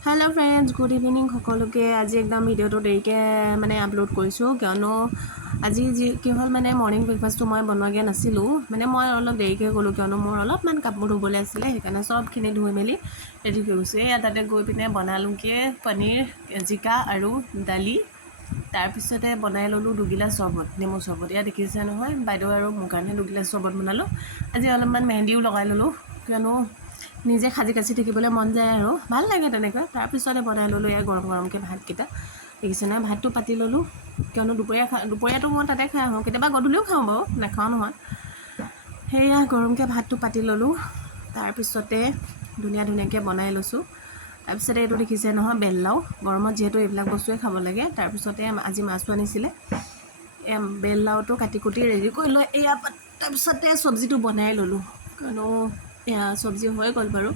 hello friends good evening সকলোকে আজি একদম ভিডিওটো দেৰিকৈ মানে আপলোড কৰিছোঁ কিয়নো আজি কি হ'ল মানে মৰ্নিং ব্ৰেকফাষ্টটো মই বনোৱাগে নাছিলোঁ মানে মই অলপ দেৰিকৈ গ'লোঁ কিয়নো মোৰ অলপমান কাপোৰ ধুবলৈ আছিলে সেইকাৰণে সবখিনি ধুই মেলি ৰেডি কৰিছোঁ তাতে গৈ পিনে বনালোঁগৈ পনীৰ জিকা আৰু দালি তাৰপিছতে বনাই ল'লোঁ দুগিলাচ চৰ্বত নেমু চৰ্বত ইয়াত দেখিছে নহয় বাইদেউ আৰু মোৰ কাৰণে দুগিলাচ চৰ্বত বনালোঁ আজি অলপমান মেহেন্দিও লগাই ল'লোঁ কিয়নো নিজে সাজি কাচি থাকিবলৈ মন যায় আৰু ভাল লাগে তেনেকৈ তাৰপিছতে বনাই ল'লোঁ এয়া গৰম গৰমকৈ ভাতকেইটা দেখিছে নহয় ভাতটো পাতি ল'লোঁ কিয়নো দুপৰীয়াটো মই তাতে খাই আহোঁ কেতিয়াবা গধূলিও খাওঁ বাৰু নাখাওঁ নহয় সেয়া গৰমকৈ ভাতটো পাতি ল'লোঁ তাৰপিছতে ধুনীয়াকৈ বনাই লৈছোঁ তাৰপিছতে এইটো দেখিছে নহয় বেললাও গৰমত যিহেতু এইবিলাক বস্তুৱে খাব লাগে তাৰপিছতে আজি মাছো আনিছিলে বেললাওটো কাটি কুটি ৰেডি কৰি লৈ এয়া তাৰপিছতে চব্জিটো বনাই ল'লোঁ কিয়নো এয়া চব্জি হৈ গ'ল বাৰু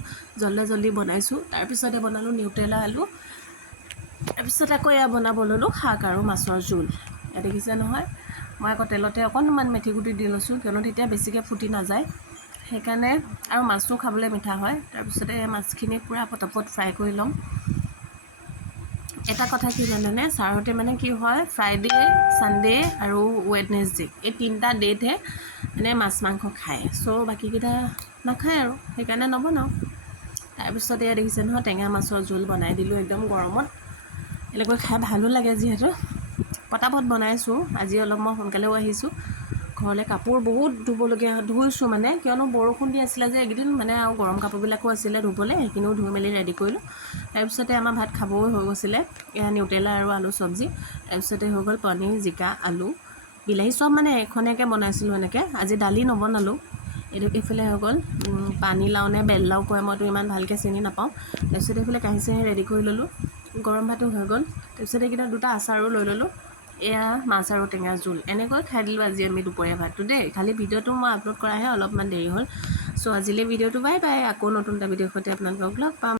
জল্দি বনাইছোঁ তাৰপিছতে বনালোঁ নিউটেলা আলু তাৰপিছত আকৌ এয়া বনাব ল'লোঁ শাক আৰু মাছৰ জোল এয়া দেখিছে নহয় মই আকৌ তেলতে অকণমান মেথি গুটি দি লৈছোঁ কিয়নো তেতিয়া বেছিকৈ ফুটি নাযায় সেইকাৰণে আৰু মাছটো খাবলৈ মিঠা হয় তাৰপিছতে মাছখিনি পূৰা পটাপট ফ্ৰাই কৰি ল'ম এটা কথা কি জানেনে ছাৰহঁতে মানে কি হয় ফ্ৰাইডে ছানডে আৰু ৱেডনেছডে এই তিনিটা ডেটহে মানে মাছ মাংস খায় বাকীকেইটা নাখায় আৰু সেইকাৰণে নবনাওঁ তাৰপিছতে এয়া দেখিছে নহয় টেঙা মাছৰ জোল বনাই দিলোঁ একদম গৰমত এনেকৈ খাই ভালো লাগে যিহেতু পটাপট বনাইছোঁ আজি অলপ মই সোনকালেও আহিছোঁ ঘৰলৈ কাপোৰ বহুত ধুবলগীয়া ধুইছোঁ মানে কিয়নো বৰষুণ দি আছিলে যে এইকেইদিন মানে আৰু গৰম কাপোৰবিলাকো আছিলে ধুবলৈ সেইখিনিও ধুই মেলি ৰেডি কৰিলোঁ তাৰপিছতে আমাৰ ভাত খাবও হৈ গৈছিলে এয়া নিউটেলা আৰু আলু চব্জি তাৰপিছতে হৈ গ'ল পনীৰ জিকা আলু বিলাহী চব মানে এখনীয়াকৈ বনাইছিলোঁ এনেকৈ আজি দালি নবনালোঁ এইফালে হৈ গ'ল পানীলাও নে বেললাও কয় মইতো ইমান ভালকৈ চিনি নাপাওঁ তাৰপিছত এইফালে কাঁহী চাহী ৰেডি কৰি ল'লোঁ গৰম ভাতো হৈ গ'ল তাৰপিছত এইকেইটা দুটা আচাৰো লৈ ল'লোঁ এয়া মাছ আৰু টেঙা জোল এনেকৈ খাই দিলোঁ আজি আমি দুপৰীয়া ভাতটো দেই খালি ভিডিঅ'টো মই আপলোড কৰাহে অলপমান দেৰি হ'ল আজিলৈ ভিডিঅ'টো বাই বাই আকৌ নতুন এটা ভিডিঅ'ৰ সৈতে আপোনালোকক লগ পাম